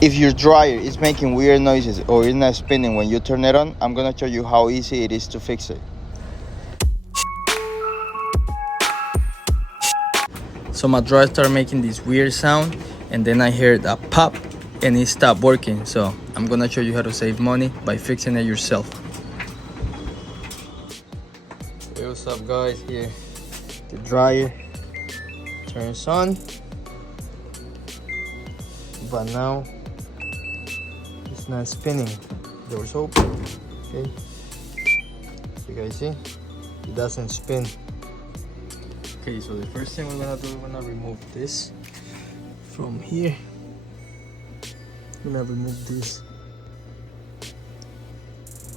If your dryer is making weird noises or it's not spinning when you turn it on, I'm gonna show you how easy it is to fix it. So my dryer started making this weird sound, and then I heard a pop and it stopped working. So I'm gonna show you how to save money by fixing it yourself. Hey, what's up guys? Here the dryer turns on, but now it's not spinning. Doors open. Okay, you guys see it doesn't spin. Okay, so the first thing we're gonna do, we're gonna remove this from here. I'm gonna remove this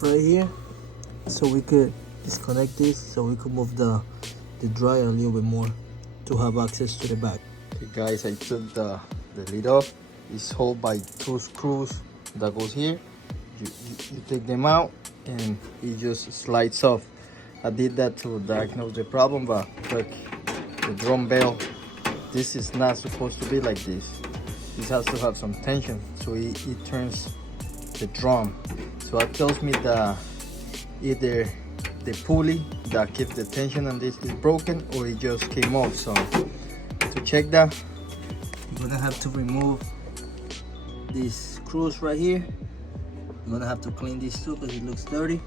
right here so we could disconnect this, so we could move the dryer a little bit more to have access to the back. Okay guys, I took the lid off. It's held by 2 screws that goes here. You take them out and it just slides off. I did that to diagnose the problem, but look, the drum bell, this is not supposed to be like this. This has to have some tension so it turns the drum. So that tells me that either the pulley that keeps the tension on this is broken or it just came off. So to check that, you're gonna have to remove these screws right here. I'm gonna have to clean this too because it looks dirty.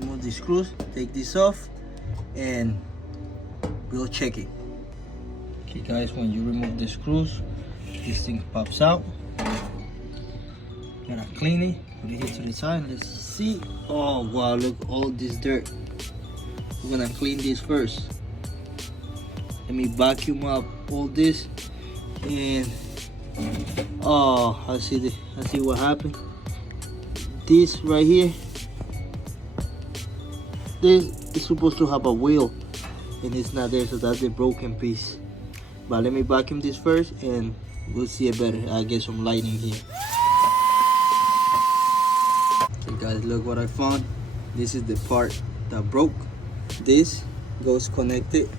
Remove these screws, take this off, and we'll check it. Okay guys, when you remove the screws, this thing pops out. Gotta clean it, put it here to the side. Let's see. Oh wow, look, all this dirt. We're gonna clean this first. Let me vacuum up all this, and oh, I see what happened. This right here, this is supposed to have a wheel and it's not there, so that's the broken piece. But let me vacuum this first and we'll see it better. I'll get some lighting here. Okay guys, look what I found. This is the part that broke. This goes connected.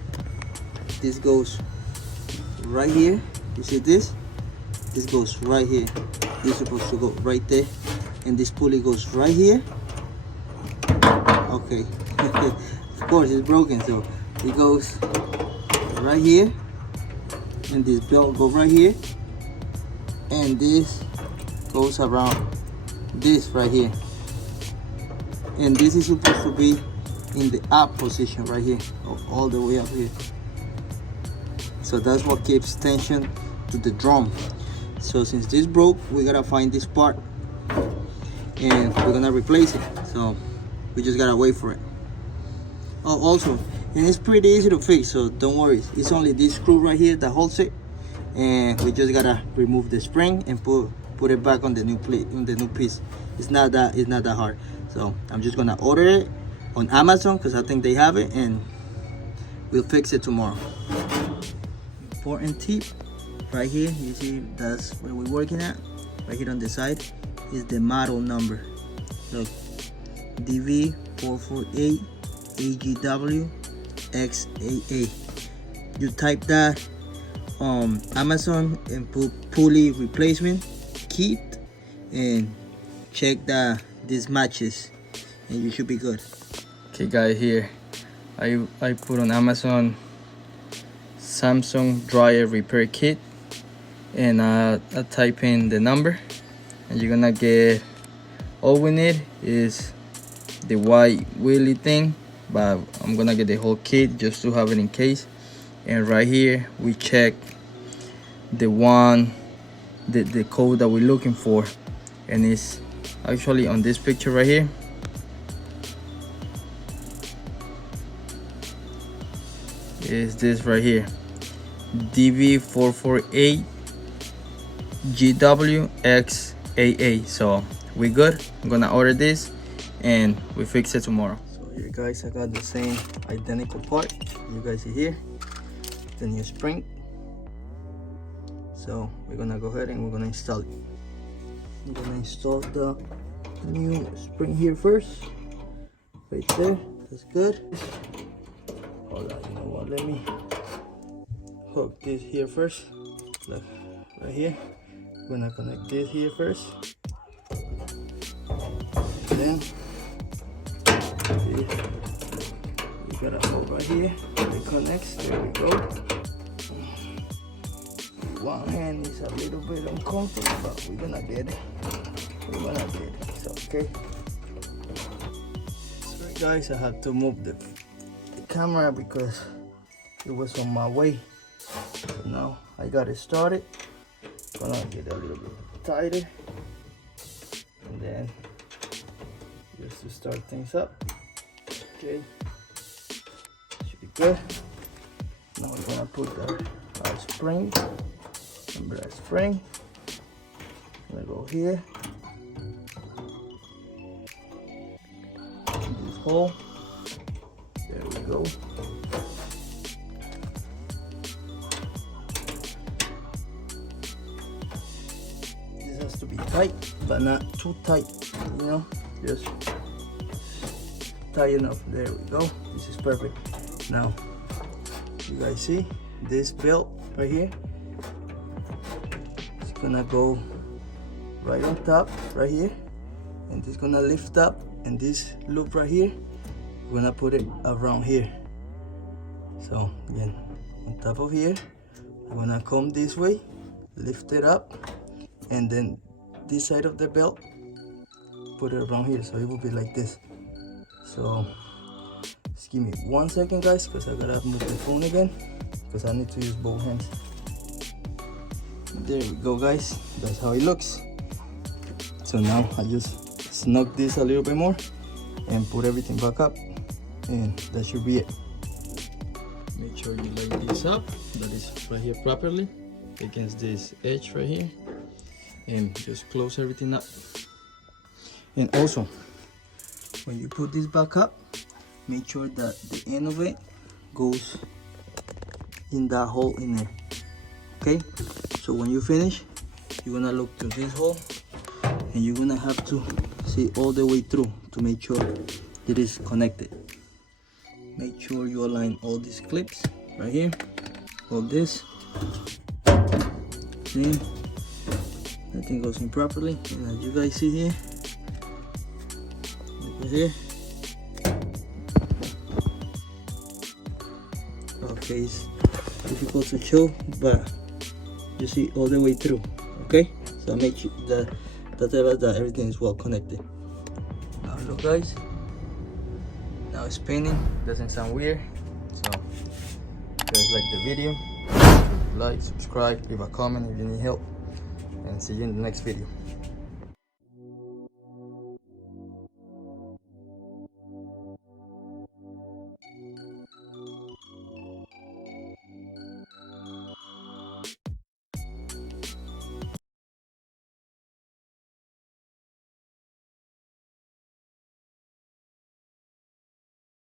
This goes right here. You see this? This goes right here. This is supposed to go right there. And this pulley goes right here. Okay. Of course it's broken, so it goes right here. And this belt goes right here. And this goes around this right here. And this is supposed to be in the up position right here, all the way up here. So that's what keeps tension to the drum. So since this broke, we gotta find this part and we're gonna replace it. So we just gotta wait for it. Oh, also, and it's pretty easy to fix, so don't worry. It's only this screw right here that holds it, and we just gotta remove the spring and put it back on the new plate, on the new piece. It's not that hard. So I'm just gonna order it on Amazon because I think they have it, and we'll fix it tomorrow. Important tip right here, you see that's where we're working at. Right here on the side is the model number. Look, DV448 AGW XAA. You type that on Amazon and put pulley replacement kit and check that this matches and you should be good. Okay guys, here I put on Amazon Samsung dryer repair kit, and I type in the number, and you're gonna get, all we need is the white wheelie thing, but I'm gonna get the whole kit just to have it in case. And right here we check the code that we're looking for, and it's actually on this picture right here. Is this right here, DV448 GWXAA. So we good. I'm gonna order this and we fix it tomorrow. So here guys, I got the same identical part. You guys see here the new spring. So we're gonna go ahead and we're gonna install it. I'm gonna install the new spring here first. Right there. That's good. Hold on, you know what, let me hook this here first. Look, right here. I'm gonna connect this here first. Then see, we got a hole right here. It connects. There we go. One hand is a little bit uncomfortable, but we're gonna get it. We're gonna get it. It's okay. Sorry guys, I had to move the camera because it was on my way. So now I got it started. Gonna get a little bit tighter, and then just to start things up. Okay, should be good. Now we're gonna put our spring. Remember our spring. I'm gonna go here. This hole. There we go. This has to be tight, but not too tight. You know, just tight enough. There we go. This is perfect. Now, you guys see this belt right here? It's gonna go right on top, right here, and it's gonna lift up, and this loop right here, we're gonna put it around here. So again, on top of here, I'm gonna come this way, lift it up, and then this side of the belt, put it around here, so it will be like this. So just give me 1 second guys, because I gotta move the phone again, because I need to use both hands. There we go guys, that's how it looks. So now I just snug this a little bit more and put everything back up, and that should be it. Make sure you lay this up, that is right here properly against this edge right here, and just close everything up. And also, when you put this back up, make sure that the end of it goes in that hole in there. Okay, so when you finish, you're gonna look to this hole, and you're gonna have to see all the way through to make sure it is connected. Make sure you align all these clips right here, all this. See, everything goes in properly, and as you guys see here, look at here. Okay, it's difficult to show, but you see all the way through. Okay, so make sure that tells us that everything is well connected. Now look guys, now it's spinning. Doesn't sound weird. So if you guys like the video, like, subscribe, leave a comment if you need help, and see you in the next video.